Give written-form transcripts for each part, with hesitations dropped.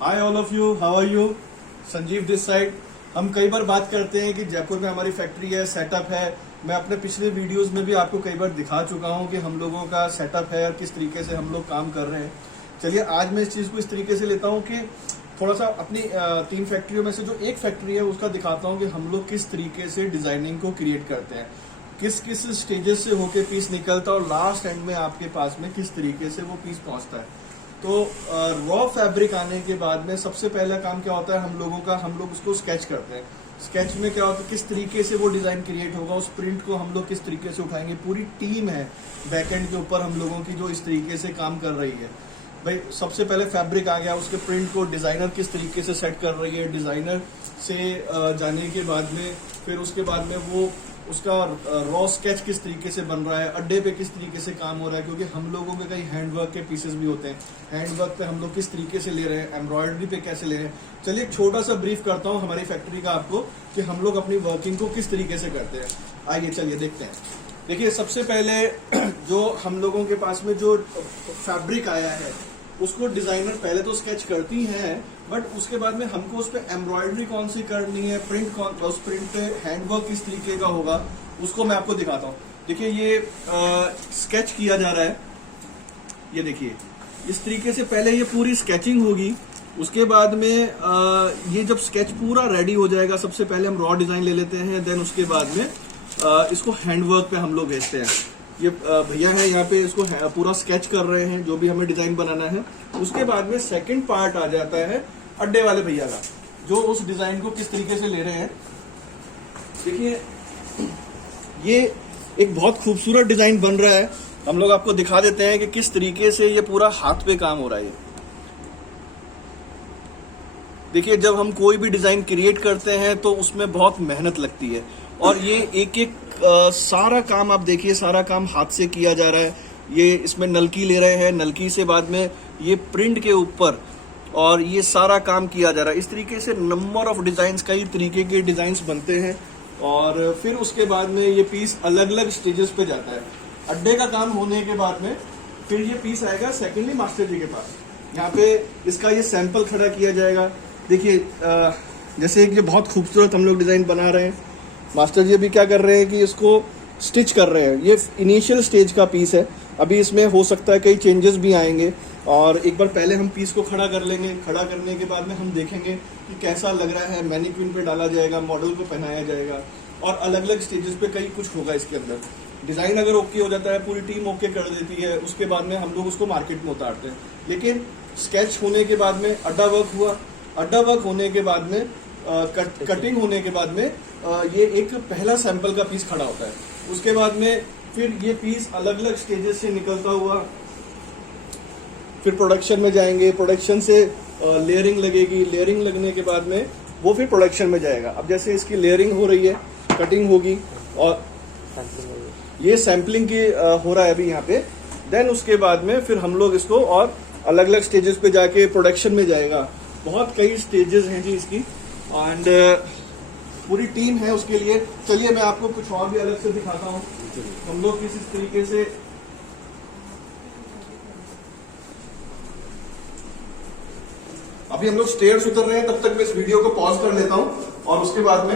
Hi all of you, how are you? Sanjeev this side. हम कई बार बात करते हैं कि जयपुर में हमारी फैक्ट्री है, सेटअप है। मैं अपने पिछले वीडियोस में भी आपको कई बार दिखा चुका हूं कि हम लोगों का सेटअप है और किस तरीके से हम लोग काम कर रहे हैं। चलिए आज मैं इस चीज को इस तरीके से लेता हूं कि थोड़ा सा अपनी 3 फैक्ट्रियों में से जो एक फैक्ट्री है उसका दिखाता हूं कि हम लोग किस तरीके से डिजाइनिंग को क्रिएट करते हैं, किस किस स्टेजेस से होके पीस निकलता है और लास्ट एंड में आपके पास में किस तरीके से वो पीस पहुंचता है। तो रॉ फैब्रिक आने के बाद में सबसे पहला काम क्या होता है हम लोगों का, हम लोग उसको स्केच करते हैं। स्केच में क्या होता है, किस तरीके से वो डिजाइन क्रिएट होगा, उस प्रिंट को हम लोग किस तरीके से उठाएंगे। पूरी टीम है बैकएंड के ऊपर हम लोगों की जो इस तरीके से काम कर रही है। भाई सबसे पहले फैब्रिक आ गया, उसके प्रिंट को डिजाइनर किस तरीके से सेट कर रही है। डिजाइनर से जाने के बाद में फिर उसके बाद में वो उसका रॉ स्केच किस तरीके से बन रहा है, अड्डे पे किस तरीके से काम हो रहा है, क्योंकि हम लोगों के कई हैंडवर्क के पीसेस भी होते हैं। हैंडवर्क पे हम लोग किस तरीके से ले रहे हैं, एम्ब्रॉयडरी पे कैसे ले रहे हैं। चलिए एक छोटा सा ब्रीफ करता हूँ हमारी फैक्ट्री का आपको कि हम लोग अपनी वर्किंग को किस तरीके से करते हैं। आइए चलिए देखते हैं। देखिए सबसे पहले जो हम लोगों के पास में जो फैब्रिक आया है उसको डिजाइनर पहले तो स्केच करती हैं, बट उसके बाद में हमको उस पर एम्ब्रॉयडरी कौन सी करनी है, प्रिंट कौन, उस प्रिंट पे हैंडवर्क किस तरीके का होगा उसको मैं आपको दिखाता हूँ। देखिए ये स्केच किया जा रहा है, ये देखिए इस तरीके से पहले ये पूरी स्केचिंग होगी। उसके बाद में ये जब स्केच पूरा रेडी हो जाएगा, सबसे पहले हम रॉ डिजाइन ले लेते हैं, देन उसके बाद में इसको हैंडवर्क पे हम लोग भेजते हैं। ये भैया है यहाँ पे इसको पूरा स्केच कर रहे हैं जो भी हमें डिजाइन बनाना है। उसके बाद में सेकंड पार्ट आ जाता है अड्डे वाले भैया का, जो उस डिजाइन को किस तरीके से ले रहे हैं। देखिए ये एक बहुत खूबसूरत डिजाइन बन रहा है, हम लोग आपको दिखा देते हैं कि किस तरीके से ये पूरा हाथ पे काम हो रहा है। देखिए जब हम कोई भी डिजाइन क्रिएट करते हैं तो उसमें बहुत मेहनत लगती है और ये एक एक सारा काम आप देखिए, सारा काम हाथ से किया जा रहा है। ये इसमें नलकी ले रहे हैं, नलकी से बाद में ये प्रिंट के ऊपर और ये सारा काम किया जा रहा है। इस तरीके से नंबर ऑफ डिजाइन्स, कई तरीके के डिजाइन्स बनते हैं और फिर उसके बाद में ये पीस अलग अलग स्टेजेस पे जाता है। अड्डे का काम होने के बाद में फिर ये पीस आएगा सेकेंडली मास्टर जी के पास। यहाँ पे इसका ये सैंपल खड़ा किया जाएगा। देखिए जैसे ये बहुत खूबसूरत हम लोग डिजाइन बना रहे हैं, मास्टर जी अभी क्या कर रहे हैं कि इसको स्टिच कर रहे हैं। ये इनिशियल स्टेज का पीस है, अभी इसमें हो सकता है कई चेंजेस भी आएंगे और एक बार पहले हम पीस को खड़ा कर लेंगे। खड़ा करने के बाद में हम देखेंगे कि कैसा लग रहा है, मैनिक्विन पे डाला जाएगा, मॉडल को पहनाया जाएगा और अलग अलग स्टेजेस पे कई कुछ होगा इसके अंदर। डिजाइन अगर ओके हो जाता है, पूरी टीम ओके कर देती है, उसके बाद में हम लोग उसको मार्केट में उतारते हैं। लेकिन स्केच होने के बाद में अड्डा वर्क हुआ, अड्डा वर्क होने के बाद में कटिंग होने के बाद में ये एक पहला सैंपल का पीस खड़ा होता है। उसके बाद में फिर ये पीस अलग अलग स्टेजेस से निकलता हुआ फिर प्रोडक्शन में जाएंगे। प्रोडक्शन से लेयरिंग लगेगी, लेयरिंग लगने के बाद में वो फिर प्रोडक्शन में जाएगा। अब जैसे इसकी लेयरिंग हो रही है, कटिंग होगी और ये सैम्पलिंग की हो रहा है अभी यहाँ पे। देन उसके बाद में फिर हम लोग इसको और अलग अलग स्टेजेस पे जाके प्रोडक्शन में जाएगा। बहुत कई स्टेजेस हैं जी इसकी एंड पूरी टीम है उसके लिए। चलिए मैं आपको कुछ और भी अलग से दिखाता हूँ हम लोग किस तरीके से। अभी हम लोग स्टेयर्स उतर रहे हैं, तब तक मैं इस वीडियो को पॉज कर लेता हूँ और उसके बाद में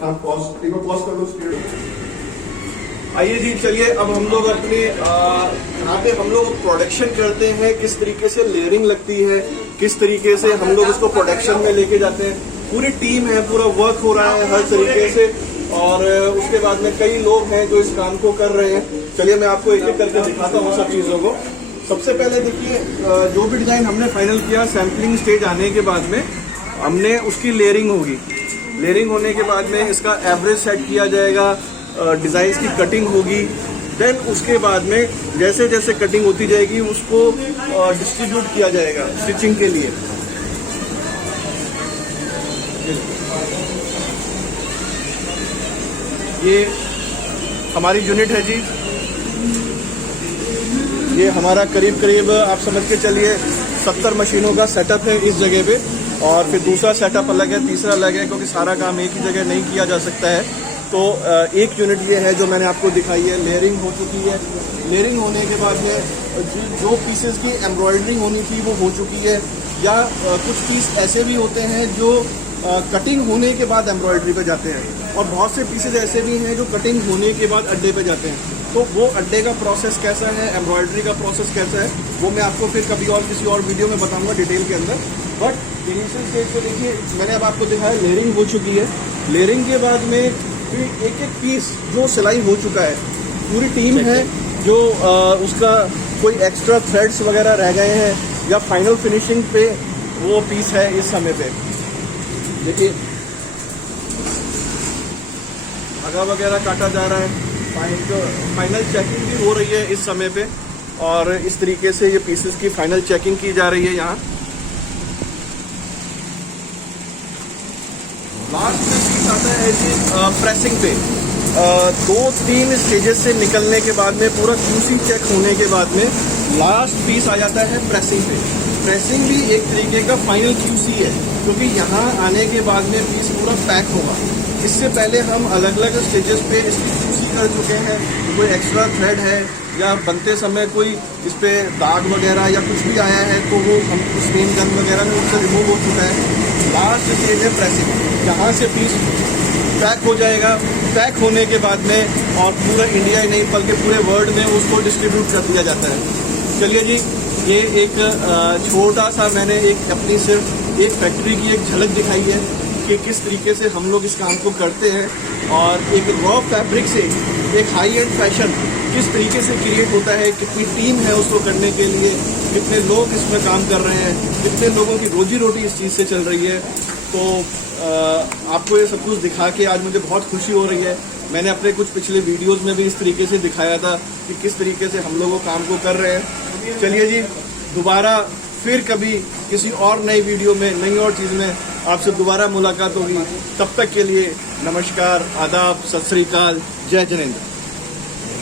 हाँ पॉज, एक बार पॉज कर लो स्टेयर्स। आइए जी चलिए अब हम लोग अपने यहाँ पे हम लोग प्रोडक्शन करते हैं, किस तरीके से लेयरिंग लगती है, किस तरीके से हम लोग इसको प्रोडक्शन में लेके जाते हैं। पूरी टीम है, पूरा वर्क हो रहा है हर तरीके से और उसके बाद में कई लोग हैं जो इस काम को कर रहे हैं। चलिए मैं आपको एक एक करके दिखाता हूँ सब चीज़ों को। सबसे पहले देखिए जो भी डिज़ाइन हमने फाइनल किया, सैम्पलिंग स्टेज आने के बाद में हमने उसकी लेयरिंग होगी। लेयरिंग होने के बाद में इसका एवरेज सेट किया जाएगा, डिजाइन की कटिंग होगी। देन उसके बाद में जैसे जैसे कटिंग होती जाएगी उसको डिस्ट्रीब्यूट किया जाएगा स्टिचिंग के लिए। ये हमारी यूनिट है जी, ये हमारा करीब करीब आप समझ के चलिए 70 मशीनों का सेटअप है इस जगह पे और फिर दूसरा सेटअप अलग है, तीसरा अलग है, क्योंकि सारा काम एक ही जगह नहीं किया जा सकता है। तो एक यूनिट ये है जो मैंने आपको दिखाई है, लेयरिंग हो चुकी है। लेयरिंग होने के बाद में जो पीसेस की एम्ब्रॉयडरी होनी थी वो हो चुकी है, या कुछ पीस ऐसे भी होते हैं जो कटिंग होने के बाद एम्ब्रॉयडरी पे जाते हैं, और बहुत से पीसेस ऐसे भी हैं जो कटिंग होने के बाद अड्डे पे जाते हैं। तो वो अड्डे का प्रोसेस कैसा है, एम्ब्रॉयडरी का प्रोसेस कैसा है, वो मैं आपको फिर कभी और किसी और वीडियो में बताऊंगा डिटेल के अंदर। बट इनिशियल स्टेज पे देखिए, मैंने अब आपको दिखाया लेयरिंग हो चुकी है। लेयरिंग के बाद में फिर एक एक पीस जो सिलाई हो चुका है, पूरी टीम है जो उसका कोई एक्स्ट्रा थ्रेड्स वगैरह रह गए हैं या फाइनल फिनिशिंग पे वो पीस है इस समय पे। देखिए धागा वगैरह काटा जा रहा है, फाइनल चेकिंग भी हो रही है इस समय पे, और इस तरीके से ये पीसेस की फाइनल चेकिंग की जा रही है। यहाँ लास्ट में पीस आता है जी प्रेसिंग पे। 2-3 स्टेजेस से निकलने के बाद में, पूरा QC चेक होने के बाद में लास्ट पीस आ जाता है प्रेसिंग पे। प्रेसिंग भी एक तरीके का फाइनल QC है, क्योंकि यहाँ आने के बाद में पीस पूरा पैक होगा। इससे पहले हम अलग अलग स्टेजेस पे इसकी QC कर चुके हैं। कोई एक्स्ट्रा थ्रेड है या बनते समय कोई इस पे दाग वगैरह या कुछ भी आया है तो वो हम स्टेन गन वगैरह में उससे रिमूव हो चुका है। लास्ट स्टेज है प्रेसिंग, यहाँ से पीस पैक हो जाएगा। पैक होने के बाद में और पूरा इंडिया ही नहीं बल्कि पूरे वर्ल्ड में उसको डिस्ट्रीब्यूट कर दिया जाता है। चलिए जी, ये एक छोटा सा मैंने एक अपनी सिर्फ एक फैक्ट्री की एक झलक दिखाई है कि किस तरीके से हम लोग इस काम को करते हैं, और एक रॉ फैब्रिक से एक हाई एंड फैशन किस तरीके से क्रिएट होता है, कितनी टीम है उसको करने के लिए, कितने लोग इसमें काम कर रहे हैं, कितने लोगों की रोजी रोटी इस चीज़ से चल रही है। तो आपको ये सब कुछ दिखा के आज मुझे बहुत खुशी हो रही है। मैंने अपने कुछ पिछले वीडियोस में भी इस तरीके से दिखाया था कि किस तरीके से हम लोग वो काम को कर रहे हैं। चलिए जी, दोबारा फिर कभी किसी और नई वीडियो में, नई और चीज़ में आपसे दोबारा मुलाकात होगी। तब तक के लिए नमस्कार, आदाब, सत श्री अकाल, जय जिनेंद्र।